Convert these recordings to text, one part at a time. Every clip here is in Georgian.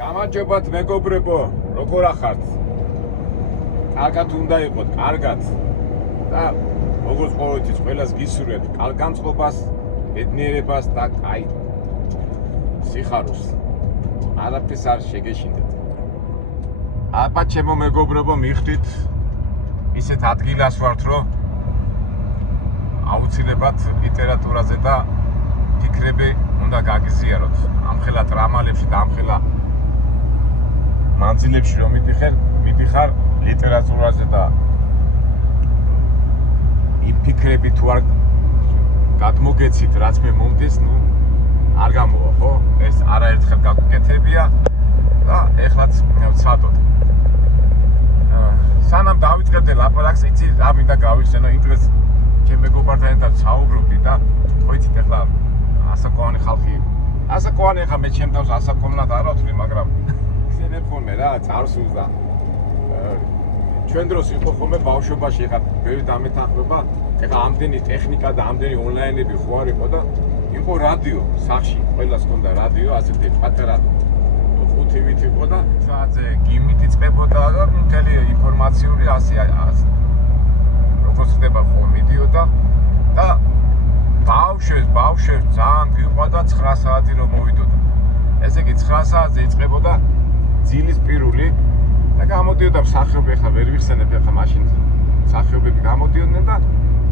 გამარჯობათ მეგობრებო, როგორ ახართ? კარგად უნდა იყოთ, კარგად. და როგორც ყოველთვის ყველას გისურვებთ კალგამწყობას, ბედნიერებას და კაი სიხარულს. არაფერს არ შეგეშინდეთ. აბა ჩემო მეგობრებო, მიხდით ისეთ ადგილას ვართ, რომ აუცილებლად ლიტერატურაზე და ფიქრები უნდა გაგიზიაროთ. ამხელა ტრამალებში და ამხელა მანძილებში რომ მიდიხარ ლიტერატურაზე და იმ ფიქრები თუ არ გადმოგეცით, რაც მე მომდის, არ გამოვა, ხო? ეს არაერთხელ გაგუკეთებია და ეხლაც ვცადოთ. სანამ დავიწყებდე ლაპარაკს, იცი რა მინდა გავიხსენო, იმ დღეს ჩემ მეგობართან ერთად საუბრობდი და ხო იცით ახლა ასაკოვანი ხალხი, ასაკოვანი ხა მე ჩემ თავს ასაკოვნად არ ავთვლი, მაგრამ ხსენებ ხოლმე რა, წარსულს და ჩვენ დროს იყო ხოლმე ბავშვობაში, ხა ბევრი დამეთანხმება, ეხლა ამდენი ტექნიკა და ამდენი ონლაინები ხო არ იყო და იყო რადიო სახში, ყველას ჰქონდა რადიო, ასეთი პატარა ხუთივით იყო და საათზე გიმნით იწყებოდა და მთელი ინფორმაციური ასე როგორც ხდება ხო მიდიოდა და ბავშვებს ძალიან გიყვარდა 9 საათი რომ მოვიდოდა. ესე იგი 9 საათზე იწყებოდა ძილის პირული და გამოდიოდა მსახიობი, ახლა ვერ ვიხსენებ, ახლა მაშინ მსახიობები გამოდიოდნენ და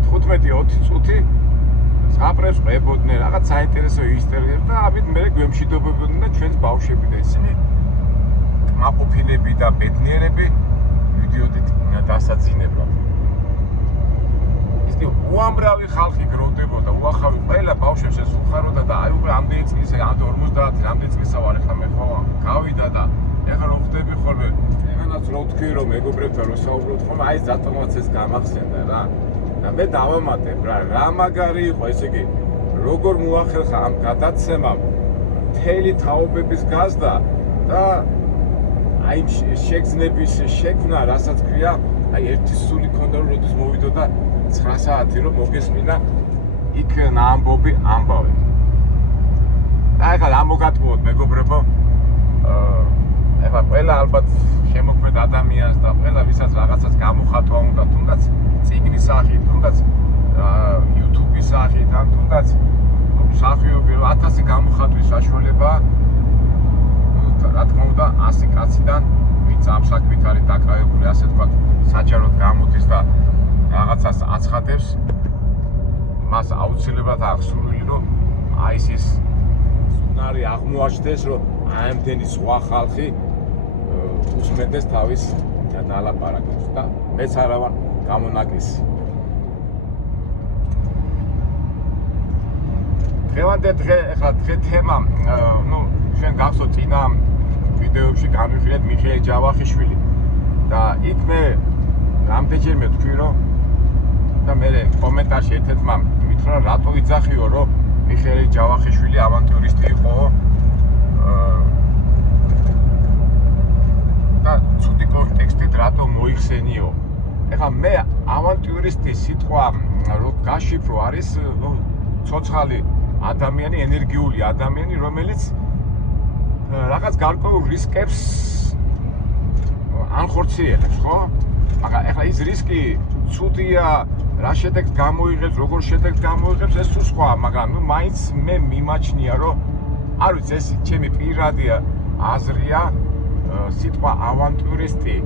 15-20 წუთი ზღაპრებს ყვებოდნენ, რაღაც საინტერესო ისტორიებს და ამით მე გვემშვიდობებოდნენ და ჩვენს ბავშვები და ისინი კმაყოფილები და ბედნიერები ვიდიოდით დასაძინებლად. ისინი უამრავი ხალხი გროვდებოდა, უახავი ყველა ბავშვებს ეს უხაროდა და აი უკვე ამდენი წლის, 50, რამდენი წლისა ვარ ახლა მე ხო გავიდა და ეხლა რომ ხდები ხოლმე, ეხლაც რო თქვი რომ მეგობრებთან რო საუბრობთ ხოლმე, აი ზატომაც ეს გამახსენდა რა. და მე დავამატებ რა მაგარი იყო, ესე იგი როგორ მოახერხა ამ გადაცემამ მთელი თაობების გაზდა და აი შეგრძნების შექმნა, რასაც ქვია, აი ერთი სული ქონდა რომ როდის მოვიდოდა 9 საათი რომ მოგესმინა იქ ნაამბობი ამბავი. და ეხლა რა მოგატყუოთ მეგობრებო, ეხლა ყველა ალბათ შემოქმედ ადამიანს და ყველა ვისაც რაღაცას გამოხატვა უნდა, თუნდაც წიგნის სახით, თუნდაც YouTube-ის სახით, ან თუნდაც მსახიობი 1000 გამოხატვის საშუალება, რა თქმა უნდა 100 კაციდან ვინც ამ საქმით არის დაკავებული, ასე ვთქვათ, საჯაროდ გამოდის და რაღაცას აცხადებს, მას აუცილებლად აღსურვილი რომ აი ეს უნარი აღმოაჩნდეს, რომ ამდენი სხვა ხალხი უსმენდეს თავის დალაპარაკებს და მეც არა ვარ გამონაკლისი. დღევანდელ ახლა დღე თემა, ჩვენ გახსოვთ წინა ვიდეოებში განვიხილეთ მიხეილ ჯავახიშვილი და იქ მე რამდენჯერმე ვთქვი რომ და მე კომენტარში ერთ-ერთმა მითხრა რატო იძახიო რომ მიხეილ ჯავახიშვილი ავანტიურისტი იყო და ცუდი კონტექსტით რატო მოიხსენიო. ეხლა მე ავანტიურისტი სიტყვა რო გაშიფრო არის ცოცხალი ადამიანი, ენერგიული ადამიანი, რომელიც რაღაც გარკვეულ რისკებს ანხორციელებს, ხო? მაგრამ ეხლა ის რისკი ცუდია, რა შედეგს გამოიღებს, როგორ შედეგს გამოიღებს, ეს თუ სხვა, მაგრამ მაინც მე მიმაჩნია, რომ არ ვიცი, ეს ჩემი პირადი აზრია, სიტყვა ავანტიურისტი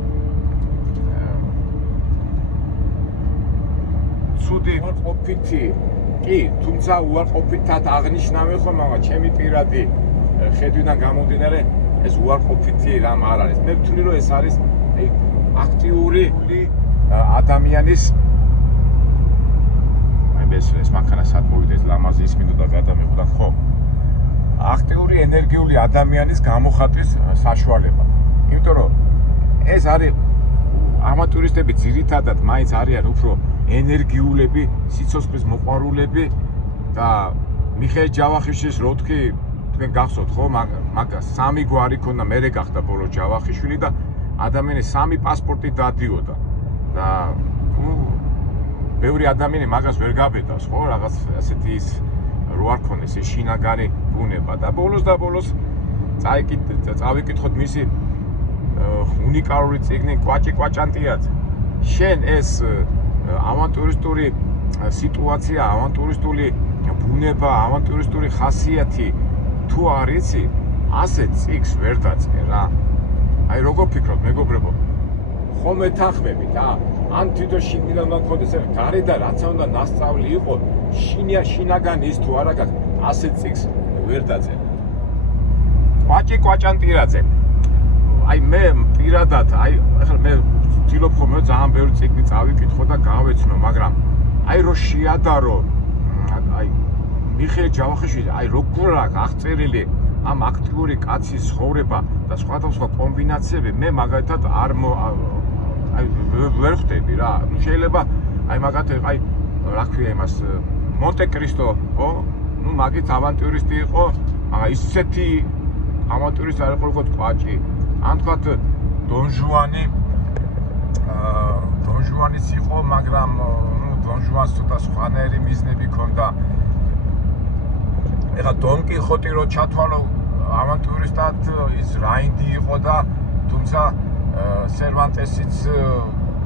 ცუდი უარყოფითი კი, თუმცა უარყოფითად აღნიშნავენ ხო, მაგრამ ჩემი პირადი ხედვიდან გამომდინარე, ეს უარყოფითი რამ არ არის. მე ვთვლი, რომ ეს არის აქტიური ადამიანის ეს მანქანა სად მოვიდა, ეს ლამაზი ისმინდოდა გადამეხვდა, ხო? აქტიური ენერგიული ადამიანის გამოხატვის საშუალება. იმიტომ რომ ეს არის ავანტიურისტები ძირითადად მაინც არიან უფრო ენერგიულები, სიცოცხლის მოყვარულები და მიხეილ ჯავახიშვილის რო თქვი, თქვენ გახსოვთ ხო, მაგას 3 გვარი ქონდა, მერე გახდა ბოლოს ჯავახიშვილი და ადამიანი 3 პასპორტი დადიოდა და ბევრი ადამიანი მაგას ვერ გაბედავს, ხო, რაღაც ასეთი რო არ ქონდეს ეს შინაგანი ბუნება და ბოლოს წავიკითხოთ მისი უნიკალური წიგნი კვაჭი-კვაჭანტიაძე. შენ ეს ავანტურისტული სიტუაცია, ავანტურისტული ბუნება, ავანტურისტული ხასიათი თუ არ იცი, ასე წიგს ვერ დაწერ რა. აი როგორ ფიქრობ, მეგობრებო? ხომ ეთანხმებით, ან თვითონ შინიდან მაქონდეს, გარედან რაც უნდა ნასწავლი იყო, შინაგანი ის თუ არა გაქვს, ასე წიგს ვერ დაწერ. კვაჭი-კვაჭანტიაძე. აი მე პირადად, აი ახლა მე ვცდილობ ხოლმე ძალიან ბევრი წიგნი წავიკითხო და გავეცნო, მაგრამ აი რო შეადარო, აი მიხეილ ჯავახიშვილი, აი როგორ აქვს აღწერილი ამ აქტიური კაცის ცხოვრება და სხვადასხვა კომბინაციები, მე მაგალითად აი ვერ ხვდები რა. შეიძლება აი მაგათი აი რა ქვია იმას მონტე კრისტო, ხო? ნუ მაგით ავანტურისტი იყო, მაგრამ ისეთი ავანტურისტი არ იყო როგორც კვაჭი. ან თქვათ დონ ჟუანიც იყო, მაგრამ ნუ დონ ჟუანს ცოტა სხვანაირი მიზნები ჰქონდა. ეხლა დონ კიხოტი რო ჩათვალო ავანტურისტად ის რაინდი იყო და თუმცა სერვანტესიც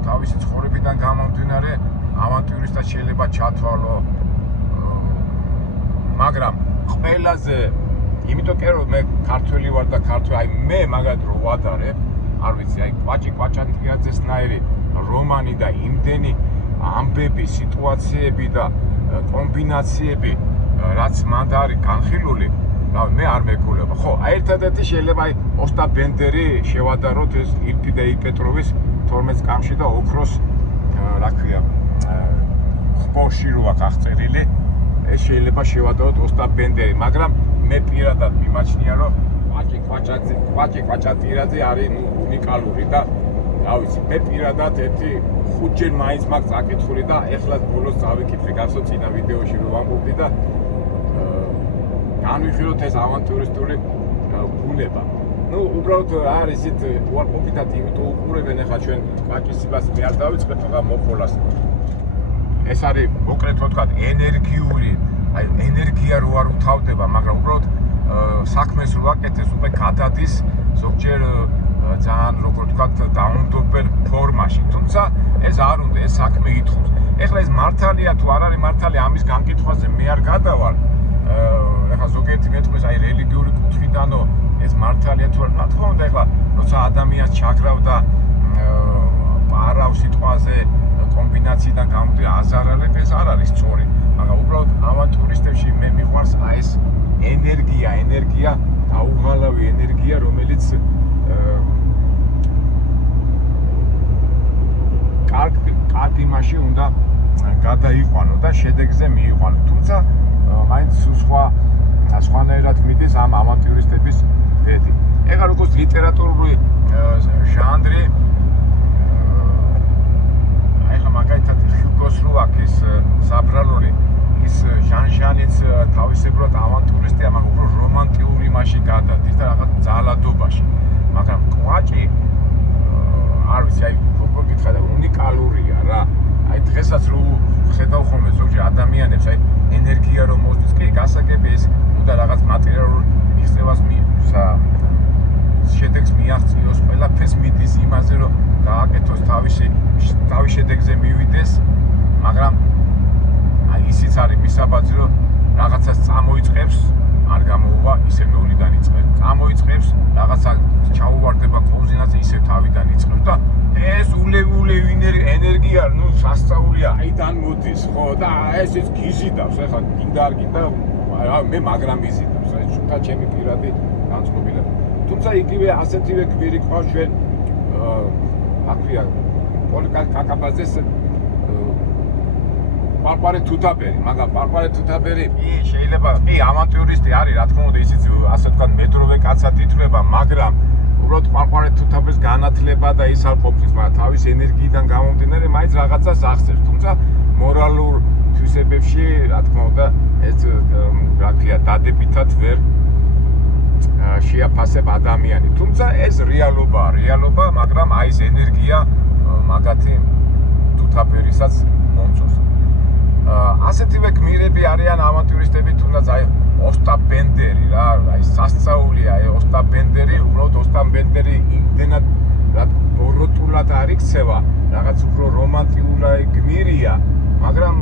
თავისი ცხოვრებიდან გამომდინარე ავანტურისტად შეიძლება ჩათვალო. მაგრამ ყველაზე იმიტომ რომ მე ქართველი ვარ და აი მე მაგათ რო ვადარებ, არ ვიცი, აი კვაჭი-კვაჭანტიაძესნაირი რომანი და იმდენი ამბები, სიტუაციები და კომბინაციები, რაც მანდ არის განხილული, მე არ მეკულება. ხო, აი ერთადერთი შეიძლება აი ოსტაპ ბენდერი შევადაროთ ეს ილფი და იპეტროვის 12 წამში და ოქროს რა ქვია ხბოში რო აქვს აღწერილი, ეს შეიძლება შევადაროთ ოსტაპ ბენდერი, მაგრამ მე პირადად მიმაჩნია რომ კვაჭი-კვაჭანტიაძე არის უნიკალური და რა ვიცი, მე პირადად ერთი 5 ჯერ მაინც მაქვს წაკითხული და ეხლა ბოლოს წავიკითხე გასო წინა ვიდეოში რომ ვამბობდი და განვიხილოთ ეს ავანტურისტული ბუნება. ნუ უბრალოდ არ ისეთ უარყოფითად იმიტომ უყურებენ ახლა ჩვენ კვაჭისებას მე არ დავიწყებ ახლა მოყოლას. ეს არის მოკლედ ვთქვათ ენერგიული, აი ენერგია რო არ უთავდება, მაგრამ უბრალოდ საქმეს რო აკეთებს, უკვე გადადის ზოგჯერ ძალიან როგორ ვთქვათ დაუნდობელ ფორმაში. თუმცა ეს არ უნდა, ეს საქმე ითხოვს. ეხლა ეს მართალია თუ არ არის მართალი, ამის განკითხვაზე მე არ გადავალ. ეხლა ზოგიერთი მეტყვის აი რელიგიური კუთხიდანო ეს მართალია თუ არა, რა თქმა უნდა, ეხლა როცა ადამიანს ჩაგრავდა არავ სიტყვაზე კომბინაციიდან გამომდინარე აზარალებ, ეს არ არის სწორი, მაგრამ უბრალოდ ავანტურისტებში მე მიყვარს აი ეს ენერგია, დაუღალავი ენერგია, რომელიც კარგ იმაში უნდა გადაიყვანო და შედეგზე მიიყვანო. თუმცა მაინც სხვანაირად მიდის ამ ავანტურისტების ბედი. ეხლა როგორც ლიტერატურული ჟანრი, ეხლა მაგალითად ჰიუგოს რო აქვს ის საბრალული, ის ჟანჟანიც თავისებურად ავანტურისტია, მაგრამ უფრო რომანტიულ იმაში გადადის და რაღაც ძალადობაში. მაგრამ კვაჭი არ ვიცი, აი როგორ გითხრა და უნიკალურია რა. აი დღესაც რო ხედავ ხოლმე ზოგჯერ ადამიანებს, აი ენერგია რომ მოსდის, კი გასაგები ეს უნდა რაღაც მატერიალურ მიღწევას შედეგს მიაღწიოს, ყველაფერს მიდის იმაზე რომ გააკეთოს თავის შედეგზე მივიდეს, მაგრამ აი ისიც არის მისაბაძი რომ რაღაცას წამოიწყებს, არ გამოუვა, ისე მეულიდან იწყებს. წამოიწყებს, რაღაცა ჩაუვარდება კოზინაზე, ისე თავიდან იწყებს და ეს ულევ ენერგია, ნუ სასწაულია, აიდან მოდის, ხო და ეს გიზიდავს, ახლა გინდა არ გინდა, მე მაგრამ იზიდავს, ეს შუთა ჩემი პირადი განწყობილება. თუმცა იგივე ასეთივე გვირი ყავს ჩვენ აქვია პოლიკა კაკაბაძეს პარპარე თუთაბერი, მაგრამ პარპარე თუთაბერი შეიძლება ავანტურისტი არის, რა თქმა უნდა, ისიც ასე თქვა მედროვე კაცად ითვლება, მაგრამ უბრალოდ პარპარე თუთაბერის განათლება და ის არ ყოფნის, მაგრამ თავის ენერგიიდან გამომდინარე მაინც რაღაცას ახსენებს. თუმცა მორალურ თვისებებში, რა თქმა უნდა, ეს რა ქვია, დადებითად ვერ შეაფასებ ადამიანი. თუმცა ეს რეალობა, მაგრამ აი ეს ენერგია მაგათი თუთაბერისაც მომწონს. ასეთივე გმირები არიან ავანტურისტები, თუნდაც აი ოსტაპ ბენდერი რა, აი სასწაულია აი ოსტაპ ბენდერი, უბრალოდ ოსტაპ ბენდერი იმდენად ბოროტულად არ იქცევა, რაღაც უფრო რომანტიკული გმირია, მაგრამ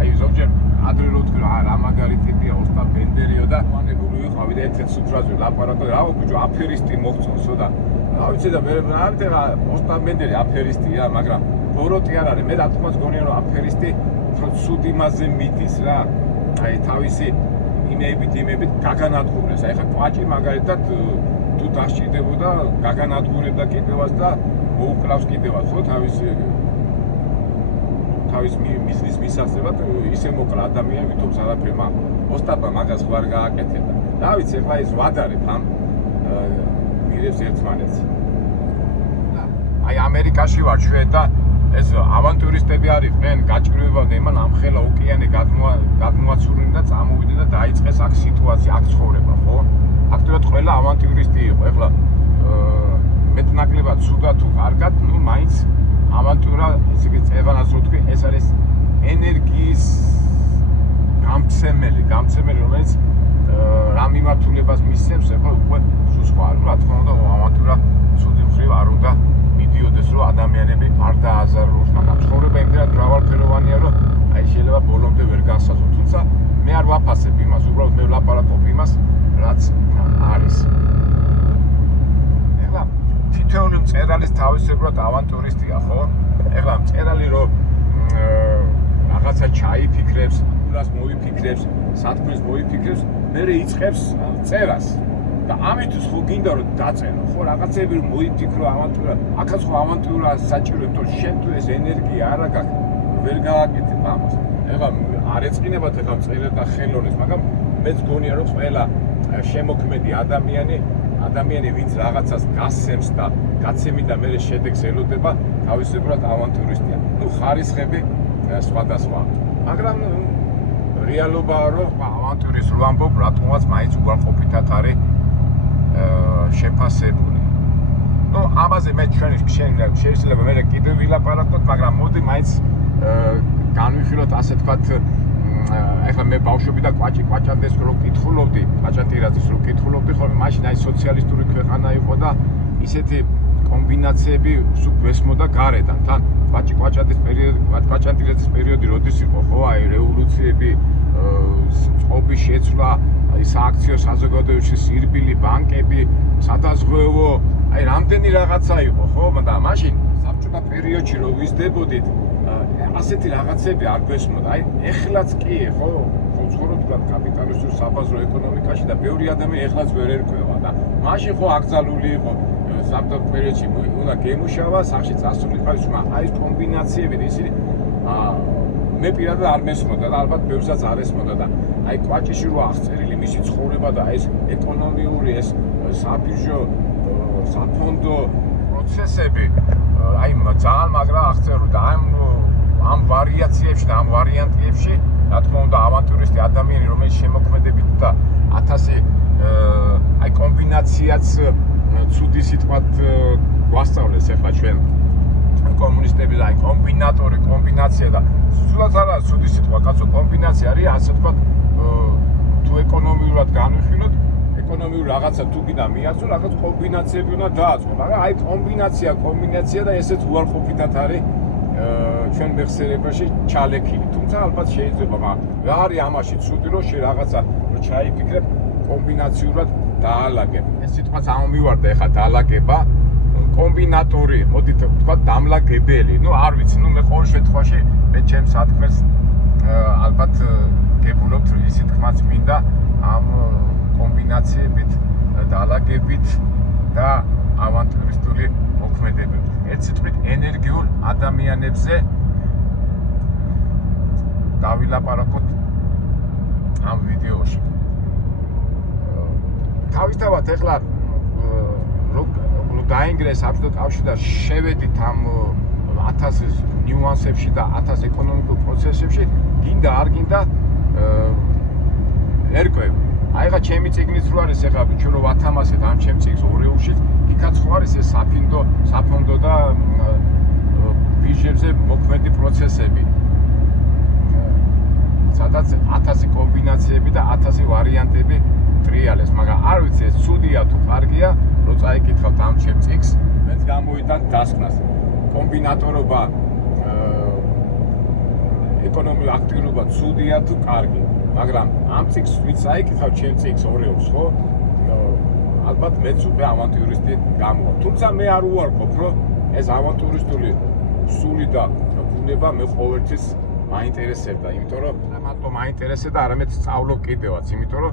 აი ზოგჯერ ადრე რო თქვი რა მაგარი ტიპია ოსტაპ ბენდერიო და მანებული ვიყავი და ერთ-ერთ სუფრაზე ლაპარაკობ, რა ბიჭო აფერისტი მოგწონსო და რა ვიცი და მე რა ოსტაპ ბენდერი აფერისტია, მაგრამ ბოროტი არ არის, მე რატომაც გონია რომ აფერისტი უფრო ცუდ იმაზე მიდის რა, აი თავისი იმებით გაგანადგურებს, აი ხა კვაჭი მაგალითად თუ დასჭირდებოდა გაგანადგურებდა კიდევაც და მოუკლავს კიდევაც, ხო თავის მიზნის მისაღებად ისე მოკლა ადამიანი, ვითომ არაფერმა ოსტაპა მაგას ხარ გააკეთებდა. რა ვიცი, ახლა ის ვადარებ ამ მირებს ერთმანეთს. აი ამერიკაში ვარ ჩვენ და ეს ავანტურისტები არიან, გაჭირვებამდე იმან ამხელა ოკეანე გადმოაცურნენ და წამოვიდნენ და დაიწყეს აქ სიტუაცია, აქ ცხოვრება, ხო? აქტიურად ყველა ავანტურისტი იყო. ეხლა მეტნაკლებად ცუდად თუ კარგად, ნუ მაინც ავანტურა, ესე იგი წეღანას რო თქვი, ეს არის ენერგიის გამცემელი, რომელიც რა მიმართულებას მისცემს, ეხლა უკვე სხვა, რა თქმა უნდა, ავანტურა ცუდი მხრივ არ უნდა მიდიოდეს, რომ ადამიანები არ დააზაროს, მაგრამ ცხოვრება იმდენად მრავალფეროვანია, რომ აი შეიძლება ბოლომდე ვერ განსაზღვრო, თუმცა მე არ ვაფასებ იმას, უბრალოდ მე ვლაპარაკობ იმას, რაც არის. ეხლა თითოეული მწერალის თავისებურად ავანტურისტია, ხო? ეხლა მწერალი რომ რაღაცა ჩაიფიქრებს, ულას მოიფიქრებს, სათქმეს მოიფიქრებს, მერე იწყებს წერას. და ამისთვის ხო გინდა რომ დაწერო, ხო რაღაცები რომ მოიფიქრო ავანტურა, აქაც ხო ავანტურა საჭიროა, თორე შენ თუ ეს ენერგია არა გაქვს, ვერ გააკეთებ ამას. ეხლა არ ეწყინებათ ეხლა მწერა და ხელოვნეს, მაგრამ მეც გონია რომ ყველა შემოქმედი ადამიანი ვინც რაღაცას გასცემს და გაცემი და მერე შედეგს ელოდება, თავისებურად ავანტურისტია. ნუ ხარისხები სხვადასხვა, მაგრამ რეალობაა რომ ავანტურის რო ამბობ, რატომაც მაინც უარყოფითად არის შეფასებული. ნუ ამაზე მე შეიძლება მე კიდევ ვილაპარაკოთ, მაგრამ მოდი მაინც განვიხილოთ ასე თქვათ, ეხლა მე ბავშვები და კვაჭანდეს რო კითხულობდი, კვაჭანტირაძის რო კითხულობდი ხოლმე, მაშინ აი სოციალისტური ქვეყანა იყო და ისეთი კომბინაციები სულ გვესმოდა გარედან. თან კვაჭანტირაძის პერიოდი როდის იყო, ხო, აი რევოლუციები, წყობის შეცვლა, აი სააქციო საზოგადოებაში სირბილი, ბანკები, სადაზღვევო, აი რამდენი რაღაცა იყო, ხო, და მაშინ საბჭოთა პერიოდში რო ვიზრდებოდით, ასეთი რაღაცები არ გვესმოდა. აი ეხლაც კი, ხო, ცხოვრობთ კაპიტალისტურ საბაზრო ეკონომიკაში და ბევრი ადამიანი ეხლაც ვერ ერკვევა და მაშინ ხო აკრძალული იყო საბჭოთა პერიოდში უნდა გემუშავა, სახში წასულიყავ, მაგრამ აი ეს კომბინაციები და ისინი მე პირადად არ მესმოდა და ალბათ ბევრსაც არ ესმოდა და აი კვაჭიში რო აღწერილი მისი ცხოვრება და ეს ეკონომიური, ეს საბირჟო, საფონდო პროცესები, აი ძალიან მაგრა აღწეროდა ამ ვარიაციებში და ამ ვარიანტებში, რა თქმა უნდა, ავანტურისტი ადამიანი, რომელიც შემოქმედებით და 1000 აი კომბინაციაც ცუდი სიტყვად გვასწავლეს ახლა ჩვენ კომუნისტები და აი კომბინატორი, კომბინაცია და სულაც არა ცუდი სიტყვა, კაცო, კომბინაცია არის, ასე თქვა, თუ ეკონომიურად განვიხილოთ, ეკონომიური რაღაცა თუ კიდე მიაწვო, რაღაც კომბინაციები უნდა დააწყო, მაგრამ აი კომბინაცია და ესეც უარყოფითად არის ჩვენ მეხსიერებაში ჩალექილი, თუმცა ალბათ შეიძლება, მაგრამ რა არის ამაში ცუდი, რომ შე რაღაცა ჩაიფიქრებ, კომბინაციურად დაალაგებ. ეს სიტყვაც ამომივარდა ეხლა დაალაგება, კომბინატორი, მოდით ვთქვა დამლაგებელი. ნუ არ ვიცი, ნუ მე ყოველ შემთხვევაში მე ჩემს სათქმელს ალბათ გებულობთ ისე თქმაც მინდა ამ კომბინაციებით, დაალაგებით და ავანტურისტული მოქმედებებით. ერთ სიტყვით ენერგიულ ადამიანებზე დავილაპარაკოთ ამ ვიდეოში. თავისთავად ეხლა რო დაინგრეს საბჭოთა კავშირი და შევედით ამ 1000 ნიუანსებში და 1000 ეკონომიკურ პროცესებში, გინდა არ გინდა ერკვევი. აი ხა ჩემი წიგნიც რო არის ეხლა ჩვენ რო ვათამასეთ ამ ჩემ წიგნს ორეულში, იქაც ხო არის ეს საფონდო და ბიჟებზე მოქმედი პროცესები. სადაც 1000 კომბინაციები და 1000 ვარიანტები ტრიალეს, მაგრამ არ ვიცი ეს ცუდია თუ კარგია, რო წაიკითხავთ ამ ჩემ წიგს, მეც გამოვიტან დასკვნას. კომბინატორობა, ეკონომიური აქტიურობა ცუდია თუ კარგი, მაგრამ ამ წიგს ვიც წაიკითხავ ჩემ წიგს ორეობს, ხო? ალბათ მეც უკვე ავანტიურისტი გამოვა. თუმცა მე არ უარყოფ, რომ ეს ავანტურისტული სული და ბუნება მე ყოველთვის მაინტერესებდა, იმიტომ რომ მარტო მაინტერესებდა, არამედ სწავლობ კიდევაც, იმიტომ რომ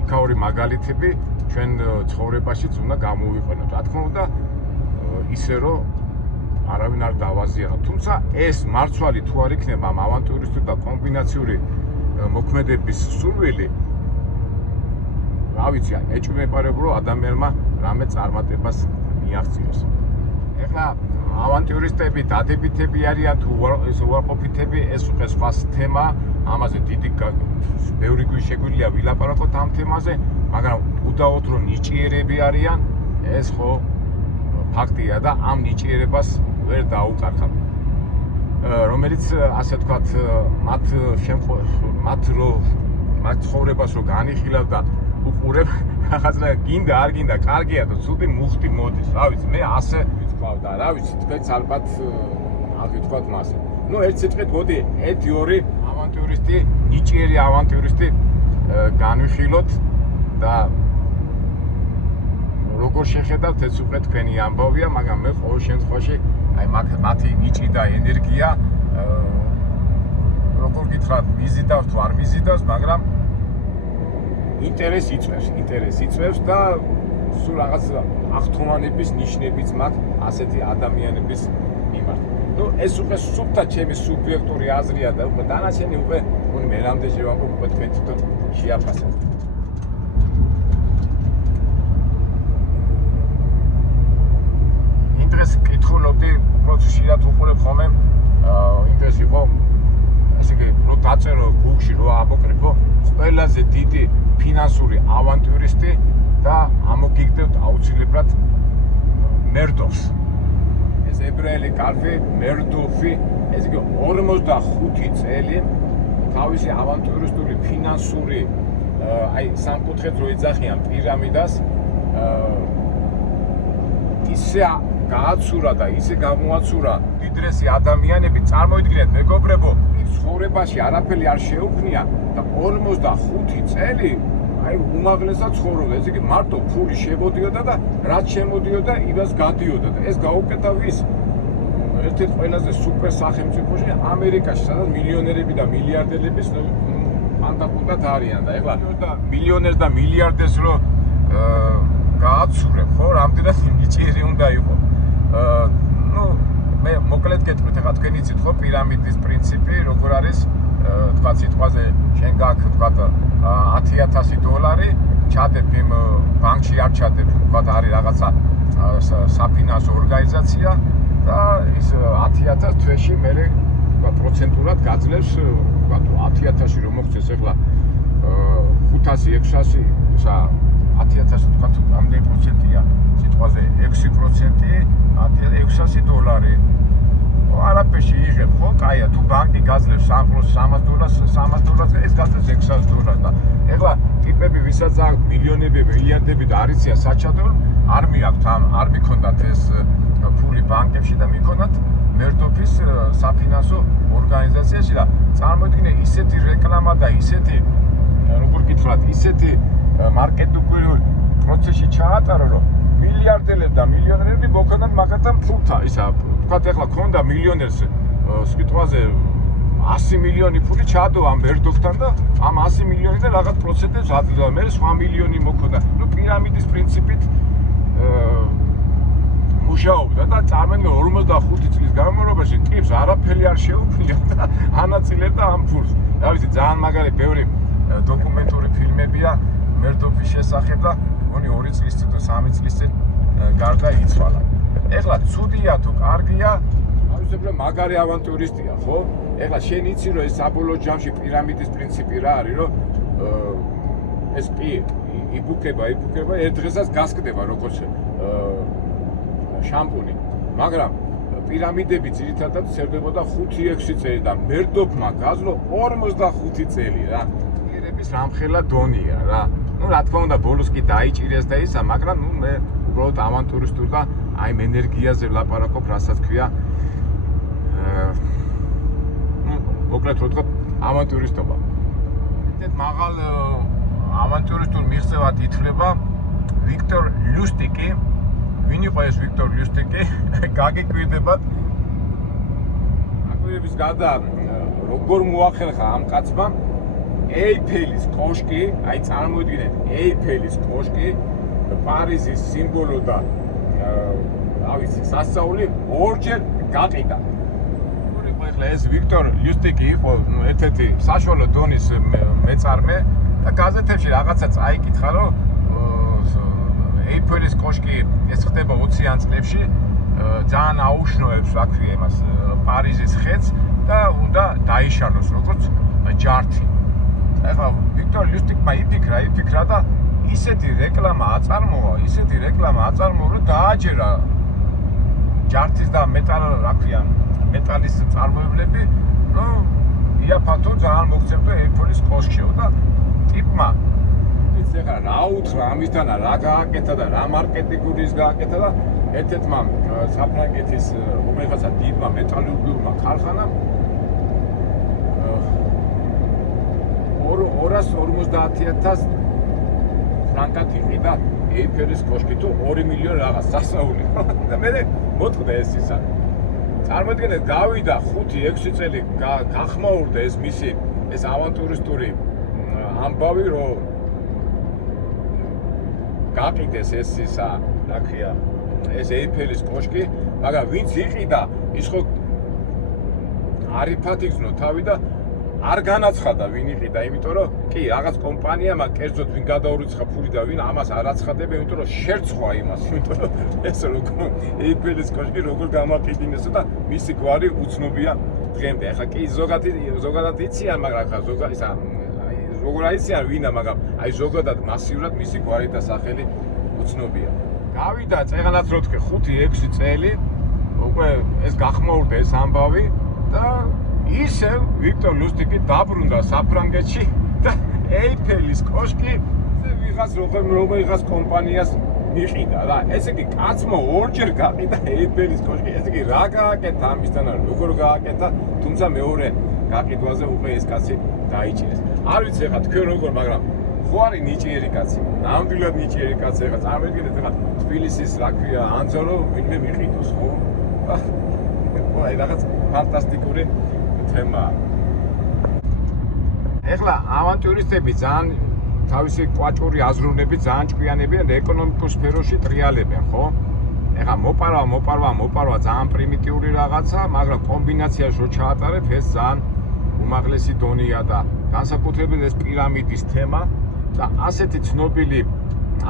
იქაური მაგალითები ჩვენ ცხოვრებაშიც უნდა გამოვიყენოთ. რა თქმა უნდა, ისე რომ არავინ არ დავაზიანო. თუმცა ეს მარცვალი თუ არ იქნება ამ ავანტურისტული და კომბინაციური მოქმედების სურვილი, რა ვიცი, ეჭვმეპარებო რომ ადამიანმა რამე წარმატებას მიაღწიოს. ეხლა ავანტურისტები დადებითები არიან თუ ეს უარყოფითები, ეს უკვე სხვა თემა, ამაზე დიდი ბევრი შეგვიძლია ვილაპარაკოთ ამ თემაზე, მაგრამ უდაოდ რომ ნიჭიერები არიან, ეს ხო ფაქტია და ამ ნიჭიერებას ვერ დაუკარგავ. რომელიც ასე ვთქვათ, მათ ცხოვრებას რო განიხილავ და უყურებ, რაღაცა გინდა არ გინდა, კარგია და ცუდი მუხტი მოდის. რა ვიცი, მე ასე ვთქვავ და რა ვიცი, თქვენც ალბათ არ ვთქვათ მასე. ნუ ერთ სიტყვით მოდი, 1-2 ავანტურისტი, ნიჭიერი ავანტურისტი განვიხილოთ და როგორ შეხედავთ, ეს უკვე თქვენი ამბავია, მაგრამ მე ყოველ შემთხვევაში აი მათი ნიჭი და ენერგია როგორ გითხრათ, მიზიდავს თუ არ მიზიდავს, მაგრამ ინტერესი იწვევს და სულ რაღაც აღთქმანების ნიშნებიც მაქვს ასეთი ადამიანების მიმართ. ნუ ეს უკვე სუფთა ჩემი სუბიექტური აზრია და უკვე დანარჩენი უკვე მე რამდენჯერ ვამბობ, უკვე თქვენ თვითონ შეაფასეთ. ინტერეს კითხულობდი, პროცესშიად უყურებ ხოლმე, ინტერესი იყო ესე იგი, რო დაწერო გუგლში, რო აბოკრიფო, ყველაზე დიდი ფინანსური ავანტურისტი და ამოგიგდებთ აუცილებლად მერდოფს. ეს ებრაელი კალფი მერდოფი, ესე იგი 45 წელი თავისი ავანტურისტული ფინანსური აი სამკუთხედს რო ეძახიან პირამიდას, ისე გააცურა და ისე გამოაცურა დიდრესი ადამიანები, წარმოიდგინეთ მეგობრებო, ცხოვრებაში არაფერი არ შეუქმნია და 45 წელი აი უმაღლესად ცხოვრობდა, ესე იგი მარტო ფული შემოდიოდა და რაც შემოდიოდა, იმას გადიოდა და ეს გაუკეთა ვის? ერთ-ერთ ყველაზე სუპერ სახელმწიფოში ამერიკაში, სადაც მილიონერები და მილიარდერები პანდაპუნდად არიან და ეხლა მილიონერს და მილიარდერს რო გააცურებ, ხო, რამდენად ნიჭიერი უნდა იყოს. ნუ მე მოკლედ გეტყვით, ახლა თქვენ იცით ხო პირამიდის პრინციპი როგორ არის, თქვა სიტყვაზე შენ გაქვს თქვა $10,000 ჩადებ იმ ბანკში არ ჩადებ, თქვა არის რაღაცა საფინანსო ორგანიზაცია და ის 10,000 თვეში მე თქვა პროცენტულად გაძლევს, თქვა 10,000-ში რომ მოხდეს ახლა 500-600 ისა 10,000 თქვა რამდენი პროცენტია სიტყვაზე 6% $600 არაფერში იღებ ხო? კაია, თუ ბანკი გაძლევს $300 ეს გაძლევს $600 და ეხლა ტიპები ვისაც აქვს მილიონები, მილიარდები და არ იციან საჩადო, არ მიაქვთ არ მიქონდათ ეს ფული ბანკებში და მიქონდათ მერდოფის საფინანსო ორგანიზაციაში და წარმოიდგინე ისეთი რეკლამა და ისეთი როგორ გითხრათ, ისეთი მარკეტინგული პროცესი ჩაატარო, რომ მილიარდერები და მილიონერები მოხდათ მაგათთან ფულთა, ისა თქვათ ეხლა ქონდა მილიონერს სიტყვაზე 100 მილიონი ფული ჩაადო ამ მერდოფთან და ამ 100 მილიონიდან რაღაც პროცენტებს აძლევდა, მე სხვა მილიონი მოხდა. ნუ პირამიდის პრინციპით მუშაობდა და წარმოიდგინე 45 წლის განმავლობაში ტიპს არაფერი არ შეუქმნია და ანაწილებდა ამ ფულს. რა ვიცი, ძალიან მაგარი ბევრი დოკუმენტური ფილმებია მერდოფის შესახებ და მგონი 2 წლის წინ თუ 3 წლის წინ გარდაიცვალა. ეხლა ცუდია თუ კარგია, აუცილებლად მაგარი ავანტურისტია, ხო? ეხლა შენ იცი რომ ეს საბოლოო ჯამში პირამიდის პრინციპი რა არის, რომ ეს იბუქება, ერთ დღესაც გასკდება როგორც შამპუნი. მაგრამ პირამიდები ძირითადად წერდებოდა 5-6 წელი და მერდოფმა გაძლო 45 წელი რა. პირების რამხელა დონია რა. ნუ რა თქმა უნდა ბოლოს კი დაიჭირეს და ისა, მაგრამ ნუ მე უბრალოდ ავანტურისტულ და აი ამ ენერგიაზე ვლაპარაკობ, რასაც ქვია მოკლედ რო ვთქვა ავანტურისტობა. ერთ მაღალ ავანტურისტულ მიღწევად ითვლება ვიქტორ ლიუსტიკი. ვინ იყო ეს ვიქტორ ლიუსტიკი? გაგიკვირდებათ. აკვირების გარდა როგორ მოახერხა ამ კაცმა ეიფელის კოშკი, აი წარმოიდგინეთ, ეიფელის კოშკი, პარიზის სიმბოლო და რა ვიცი, სასწაული ორჯერ გაყიდა. ეხლა ეს ვიქტორ ლიუსტიკი იყო ერთ-ერთი საშუალო დონის მეწარმე და გაზეთებში რაღაცა წაიკითხა, რომ ეიფელის კოშკი ეს ხდება 20-იან წლებში, ძალიან აუშნოებს, რა ქვია იმას, პარიზის ხედს და უნდა დაიშალოს როგორც ჯართი. ეხლა ვიქტორ ლიუსტიკმა იფიქრა და ისეთი რეკლამა აწარმოა, რომ დააჯერა ჯართის და მეტალის წარმოებლები, რომ იაფათო ძალიან მოგცემდა ეიფელის კოშკშიო და ტიპმა იცი ხა რა უთხრა ამისთანა რა გააკეთა და რა მარკეტინგის გააკეთა და ერთ-ერთმა საფრანგეთის რომელიღაცა დიდმა მეტალურგიულმა ქარხანამ 250,000 ფრანკად იყიდა ეიფელის კოშკი თუ 2 მილიონი რაღაც სასწაული და მე მოწყდა ეს ისა. წარმოიდგინეთ, გავიდა 5-6 წელი გახმაურდა ეს მისი ეს ავანტურისტული ამბავი, რომ გაყიდეს ეს ისა, რა ქვია, ეს ეიფელის კოშკი, მაგრამ ვინც იყიდა, ის ხო არ იფათიგზნო თავი და არ განაცხადა ვინ იყიდა, იმიტომ რომ კი რაღაც კომპანიამ კერძოდ ვინ გადაურიცხა ფული და ვინ ამას არ აცხადება, იმიტომ რომ შერცხვა იმას, იმიტომ რომ ეს როგორ ეიფელის კოშკი როგორ გამაყიდინესო და მისი გვარი უცნობია დღემდე. ახლა კი ზოგადად იციან, მაგრამ ახლა როგორ აიციან ვინა, მაგრამ აი ზოგადად მასიურად მისი გვარი და სახელი უცნობია. გავიდა წეღანაც რო თქვი 5-6 წელი, უკვე ეს გახმაურდა ეს ამბავი და ისევ ვიქტორ ლიუსტიკი დაბრუნდა საფრანგეთში და ეიფელის კოშკი ვიღაც კომპანიას მიყიდა რა. ესე იგი კაცმა ორჯერ გაყიდა ეიფელის კოშკი. ესე იგი რა გააკეთა ამისთან, როგორ გააკეთა, თუმცა მეორე გაყიდვაზე უკვე ეს კაცი დაიჭირეს. არ ვიცი ეხლა თქვენ როგორ, მაგრამ ხო არის ნიჭიერი კაცი. ნამდვილად ნიჭიერი კაცი. ეხლა წარმოიდგინეთ, ეხლა თბილისის რა ქვია ანძორო ვინმე მიყიდოს, ხო? აი რაღაც ფანტასტიკური თემაა. ეხლა ავანტურისტები ძალიან თავისი კვაჭური აზროვნებით ძალიან ჭკვიანებიან ეკონომიკურ სფეროში ტრიალებენ, ხო? ეხლა მოპარვა ძალიან პრიმიტიული რაღაცა, მაგრამ კომბინაციაში რო ჩაატარებ, ეს ძალიან უმაღლესი დონია და განსაკუთრებით ეს პირამიდის თემა და ასეთი ცნობილი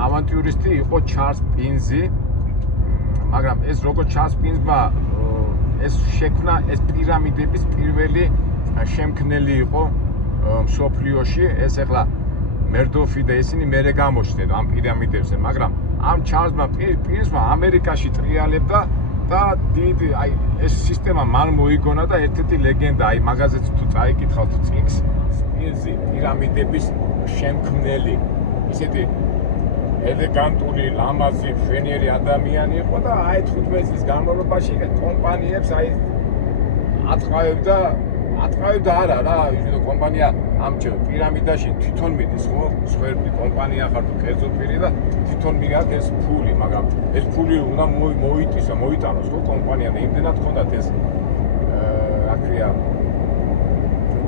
ავანტურისტი იყო ჩარლზ პინზი, მაგრამ ეს როგორც ჩარლზ პინზმა ეს შექმნა ეს პირამიდების პირველი შემქმნელი იყო მსოფლიოში. ეს ეხლა მერდოფი და ისინი მერე გამოჩნდნენ ამ პირამიდებზე, მაგრამ ამ ჩარლზმა პინზმა ამერიკაში ტრიალებდა და დიდი აი ეს სისტემა მან მოიგონა და ერთ-ერთი ლეგენდა, აი მაგაზეც თუ წაიკითხავთ წიგნს, პინზი პირამიდების შემქმნელი, ისეთი ელეგანტური, ლამაზი, მშვენიერი ადამიანი იყო და აი 15 წლის განმავლობაში კომპანიებს აი ატყავებდა არა რა, ისე კომპანია ამ პირამიდაში თვითონ მიდის, ხო? სხვერპლი კომპანია ხარ თუ კერძო პირი და თვითონ მიგაქვს ეს ფული, მაგრამ ეს ფული უნდა მოიტანოს, ხო, კომპანია და იმდენად ჰქონდათ ეს რა ქვია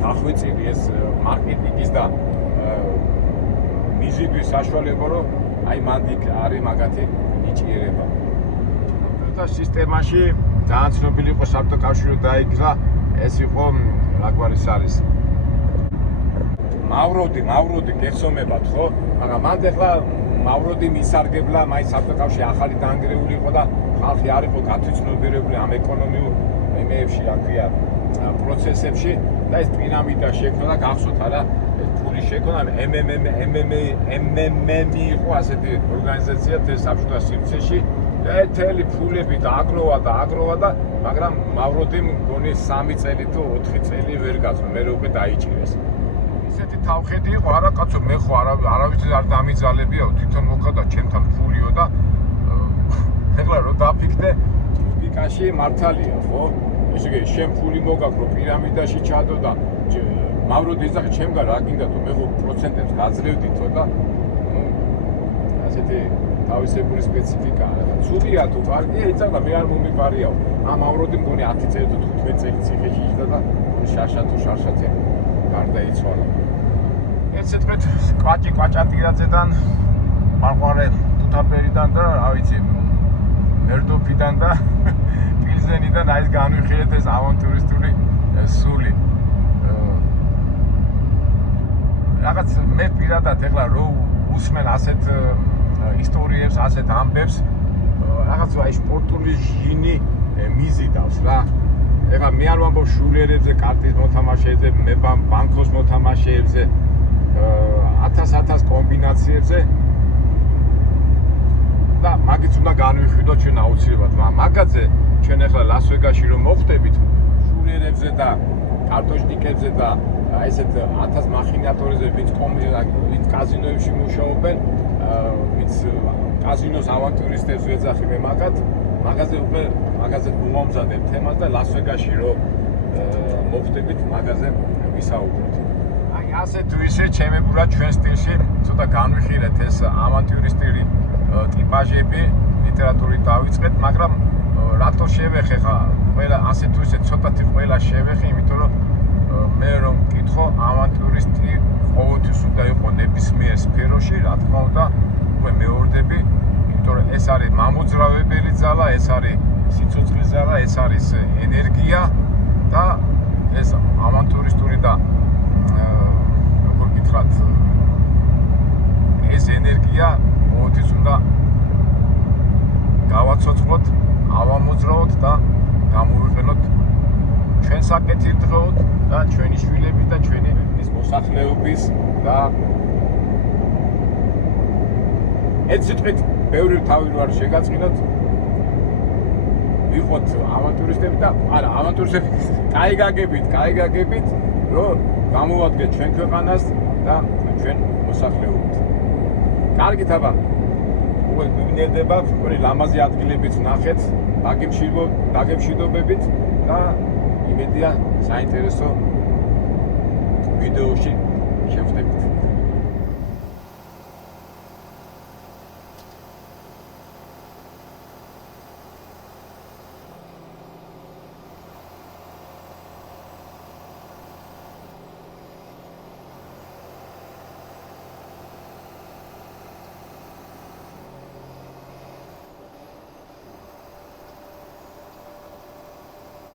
დახვეწილი ეს მარკეტინგის და მიზიდვის საშუალება, რომ აი მანდ არის მაგათი ნიჭიერება. და სისტემაში ძალიან ცნობილი იყო საბჭოთა კავშირი დაიგზა, ეს იყო რა გვარის არის მავროდი გეხსომებათ, ხო? მაგრამ მანდ ახლა მავროდი მისარგებლა, მაინც საბჭოთა კავშირი ახალი დაანგრეული იყო და ხალხი არ იყო გათვითცნობიერებული ამ ეკონომიურ იმეებში, რა ქვია, პროცესებში და ეს პირამიდა შექმნა და გახსოვთ არა ეს ფული შექმნა MMM იყო ასეთი ორგანიზაცია თეს საბჭოთა სივრცეში და ეთელი ფულები დააგროვა და მაგრამ მავროდიმ მგონი 3 წელი თუ 4 წელი ვერ გაწვა, მე უკვე დაიჭირეს. ისეთი თავხედი იყო, არა კაცო, მე ხო არავითარ არ დამიძალებიაო, თვითონ მოკადა ჩემთან ფულიო და ეხლა რო დაფიქრდე, ლოგიკაში მართალია, ხო? ესე იგი, შენ ფული მოგაქვს, რომ პირამიდაში ჩადო და მავროდი ეძახი ჩემგან რა გინდა თუ მე ხო პროცენტებს გაძლევდითო და ასეთი თავისებური სპეციფიკაა და ცუდია თუ კარგია, იცავდა მე არ მომიყარიაო. ამ მავროდი მგონი 10 წელი თუ 15 წელი ციხეში იჯდა და შაშა თუ შაშათე გარდაიცვალა. ერთ სიტყვით კვაჭატირაძედან მარყვარე თუთაფერიდან და რა ვიცი მერდოფიდან და პილზენიდან აი ეს განვიხილეთ ეს ავანტურისტული სული. რაღაც მე პირადად ეხლა რო უსმენ ასეთ ისტორიებს, ასეთ ამბებს, რაღაც აი სპორტული ჟინი მიზიდავს რა. ეხლა მე არ ვამბობ შულერებზე, კარტის მოთამაშეებზე, მე ბანკოს მოთამაშეებზე, 1000 კომბინაციებზე და მაგიც უნდა განვიხილოთ ჩვენ აუცილებლად, მაგაზე ჩვენ ეხლა ლას-ვეგასში რომ მოხვდებით, შულერებზე და კარტოშნიკებზე და აი ესეთ 1000 მახინატორებზე, ვინც კაზინოებში მუშაობენ, ვინც კაზინოს ავანტურისტებს ვეძახი მე მაგაზე მომამზადებ თემას და ლას-ვეგასში რომ მოხვდებით, მაგაზე ვისაუბროთ. აი ასე თუ ისე ჩემებურა ჩვენ სტილში ცოტა განვიხილეთ ეს ავანტურისტული ტიპაჟები, ლიტერატურით დავიწყეთ, მაგრამ რატო შევეხე ხა ყველა ასე თუ ისე ცოტათი ყველა შევეხე, იმიტომ რომ მე რომ მკითხო ავანტურისტი ყოველთვის უნდა იყო ნებისმიერ სფეროში, რა თქმა უნდა, უკვე მეორდები, იმიტომ რომ ეს არის მამოძრავებელი ძალა, ეს არის სიცოცხლის ძალა, ეს არის ენერგია და ეს ავანტურისტული და როგორ გითხრათ, ეს ენერგია ყოველთვის უნდა გავაცოცხლოთ, ავამოძრავოთ და გამოვიყენოთ ჩვენ საკეთილდღეოდ და ჩვენი შვილების და ჩვენი მოსახლეობის და ერთ სიტყვით ბევრი თავი რო არ შეგაწყინოთ, ვიყოთ ავანტურისტები და არა, ავანტურისტები კაი გაგებით, რომ გამოვადგეთ ჩვენ ქვეყანას და ჩვენ მოსახლეობას. კარგით აბა, უკვე გვინერდება, ლამაზი ადგილებიც ნახეთ, დაგემშვიდობებით და იმედია საინტერესო ვიდეოში